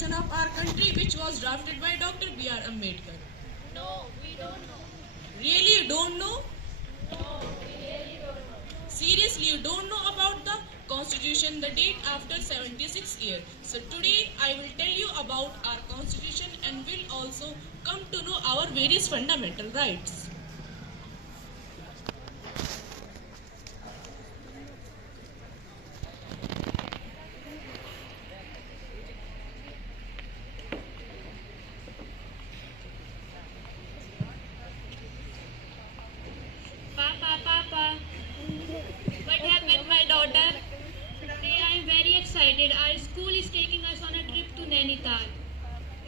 constitution of our country which was drafted by Dr. B.R. Ambedkar? No, we don't know. Really, you don't know? No, we really don't know. Seriously, you don't know about the constitution, the date after 76 years. So today I will tell you about our constitution and will also come to know our various fundamental rights. Papa, what happened, my daughter? Today I am very excited. Our school is taking us on a trip to Nainital.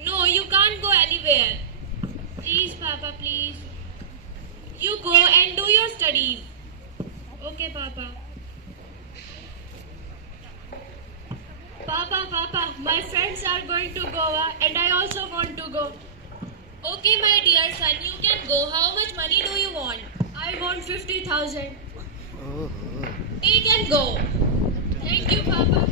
No, you can't go anywhere. Please, Papa, please. You go and do your studies. Okay, Papa. Papa, my friends are going to Goa and I also want to go. Okay, my dear son, you can go. How much money do you want? I want 50,000. Take and go. Thank you, Papa.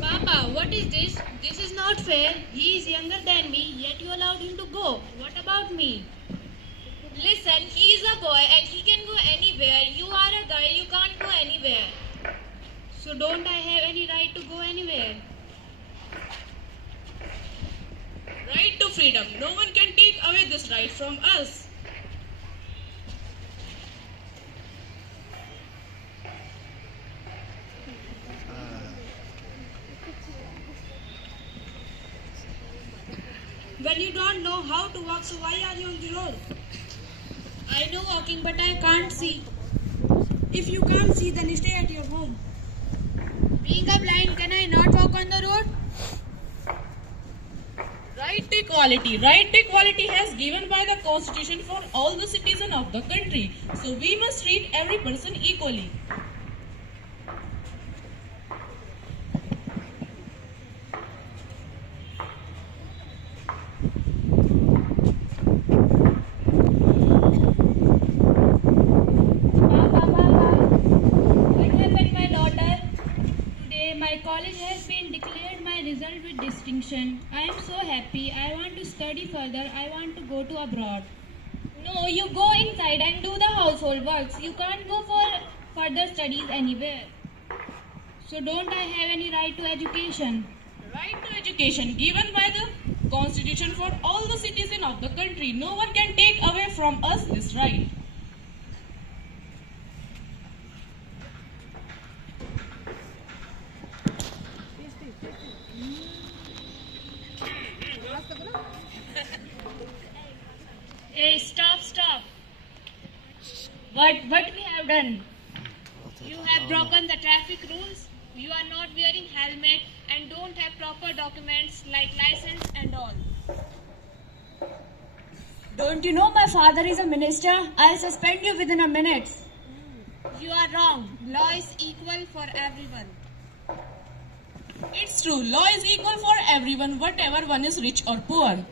Papa, what is this? This is not fair. He is younger than me, yet you allowed him to go. What about me? Listen, he is a boy and he can go anywhere. You are a girl, you can't go anywhere. So don't I have any right to go anywhere? Right to freedom. No one can take away this right from us. Well, you don't know how to walk, so why are you on the road? I know walking, but I can't see. If you can't see, then stay at your home. Being a blind, can I not walk on the road? Right to equality. Right to equality has given by the constitution for all the citizens of the country. So we must treat every person equally. What happened, my daughter? Today, my college has been declared my result with distinction. I am so happy. I want to study further. I want to go to abroad. No, you go inside and do the household works. You can't go for further studies anywhere. So don't I have any right to education? Right to education given by the constitution for all the citizens of the country. No one can take away from us this right. Hey, stop. What we have done? You have broken the traffic rules. You are not wearing helmet and don't have proper documents like license and all. Don't you know my father is a minister? I'll suspend you within a minute. You are wrong. Law is equal for everyone. It's true. Law is equal for everyone, whatever one is rich or poor.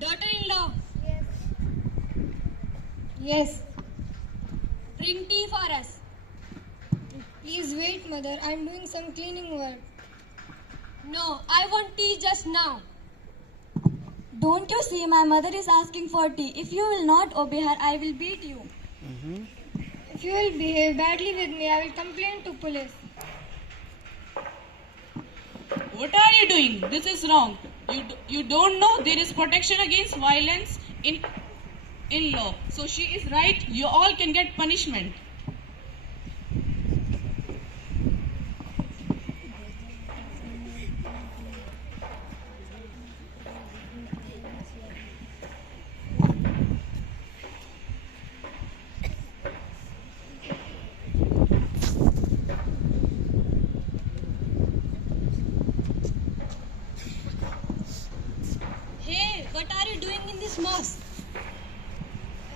Daughter-in-law, Yes. bring tea for us. Please wait, mother. I'm doing some cleaning work. No, I want tea just now. Don't you see my mother is asking for tea? If you will not obey her, I will beat you. If you will behave badly with me, I will complain to police. What are you doing? This is wrong. You don't know there is protection against violence in law. So she is right. You all can get punishment. Hey, what are you doing in this mosque?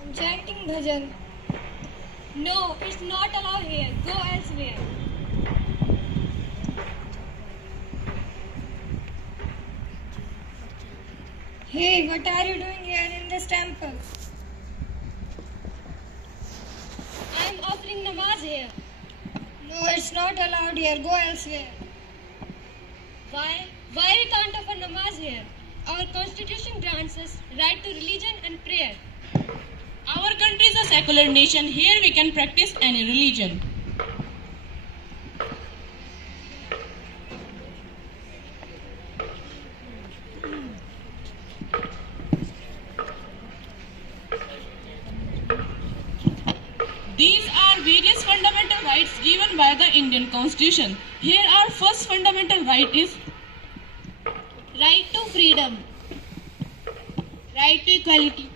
I'm chanting bhajan. No, it's not allowed here. Go elsewhere. Hey, what are you doing here in this temple? I am offering namaz here. No, it's not allowed here. Go elsewhere. Why? Why we can't offer namaz here? Our constitution grants us right to religion and prayer. Our country is a secular nation. Here we can practice any religion. These are various fundamental rights given by the Indian Constitution. Here our first fundamental right is Right to freedom. Right to equality.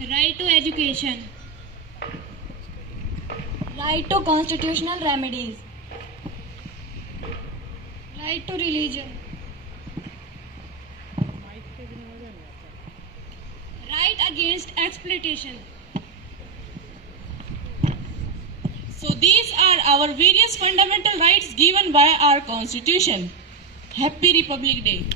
Right to education. Right to constitutional remedies. Right to religion. Right against exploitation. So these are our various fundamental rights given by our Constitution. Happy Republic Day.